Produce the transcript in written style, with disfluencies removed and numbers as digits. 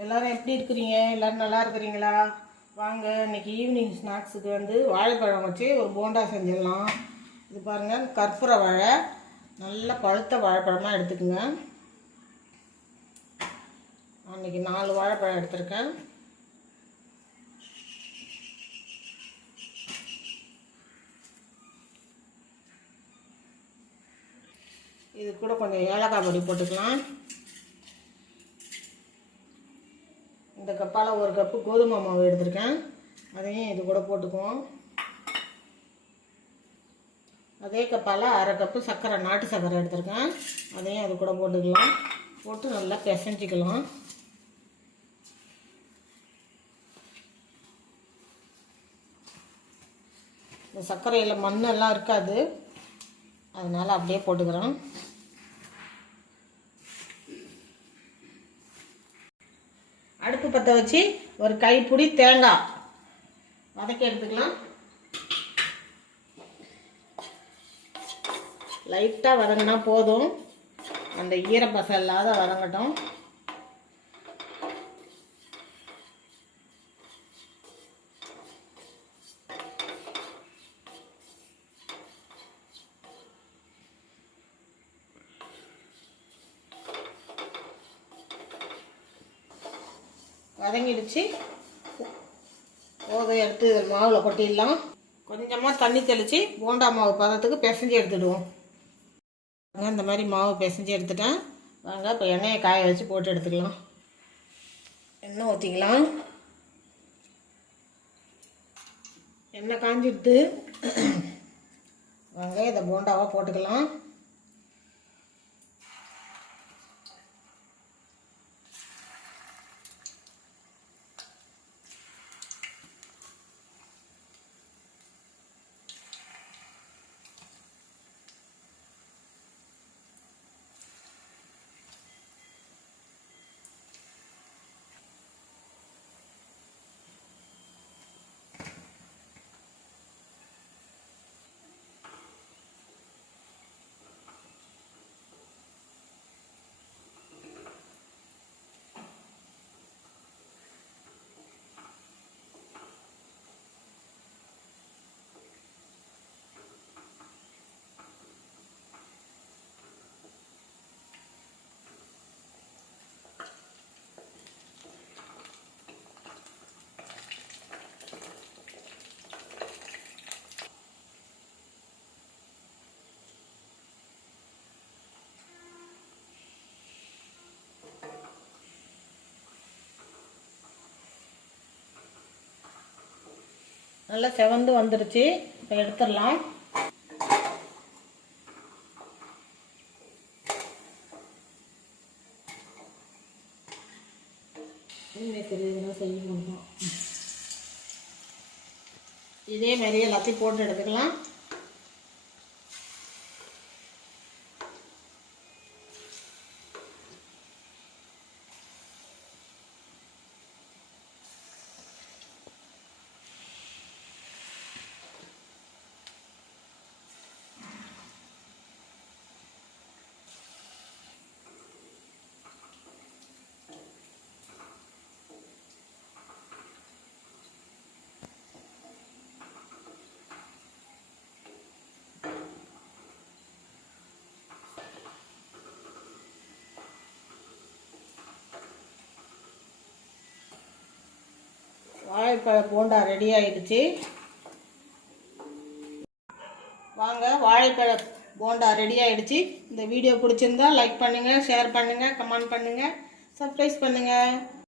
எல்லோரும் எப்படி இருக்கிறீங்க? எல்லோரும் நல்லா இருக்கிறீங்களா? வாங்க இன்றைக்கி ஈவினிங் ஸ்நாக்ஸுக்கு வந்து வாழைப்பழம் வச்சு ஒரு போண்டா செஞ்சிடலாம். இது பாருங்கள், கற்பூர வாழை நல்ல பழுத்த வாழைப்பழமாக எடுத்துக்கோங்க. அன்றைக்கி 4 வாழைப்பழம் எடுத்திருக்கேன். இது கூட கொஞ்சம் ஏலக்காய் பொடி போட்டுக்கலாம். இந்த கப்பால் 1 கப்பு கோதுமை மாவு எடுத்திருக்கேன், அதையும் இது கூட போட்டுக்குவோம். அதே கப்பால் 1/2 கப்பு சர்க்கரை, நாட்டு சர்க்கரை எடுத்திருக்கேன், அதையும் அது கூட போட்டுக்கலாம். போட்டு நல்லா பிசைஞ்சிக்கலாம். இந்த சர்க்கரையில் மண்ணெல்லாம் இருக்காது, அதனால் அப்படியே போட்டுக்கிறேன். அடுப்பு பற்ற வச்சு ஒரு கைப்பிடி தேங்காய் வதக்கி எடுத்துக்கலாம். லைட்டாக வதங்கினா போதும், அந்த ஈரப்பசை இல்லாத வதங்கட்டும். வதங்கிடுச்சு, போதும். எடுத்து மாவில் கொட்டிடலாம். கொஞ்சமாக தண்ணி தெளித்து போண்டா மாவு பதத்துக்கு பிசைஞ்சு எடுத்துடுவோம். இந்த மாதிரி மாவு பிசைஞ்சு எடுத்துட்டேன். வாங்க இப்போ எண்ணெயை காய வச்சு போட்டு எடுத்துக்கலாம். எண்ணெய் ஊற்றிக்கலாம். எண்ணெய் காஞ்சிடுது. வாங்க இதை போண்டாவாக போட்டுக்கலாம். நல்லா செவந்து வந்துருச்சு. இப்போ எடுத்துடலாம். இதே மாதிரி எல்லாத்தையும் போட்டு எடுத்துக்கலாம். வாழைப்பழ போண்டா ரெடி ஆகிடுச்சு. வாங்க, வாழைப்பழ போண்டா ரெடி ஆகிடுச்சு. இந்த வீடியோ பிடிச்சிருந்தா லைக் பண்ணுங்கள், ஷேர் பண்ணுங்கள், கமெண்ட் பண்ணுங்கள், சப்ஸ்கிரைப் பண்ணுங்கள்.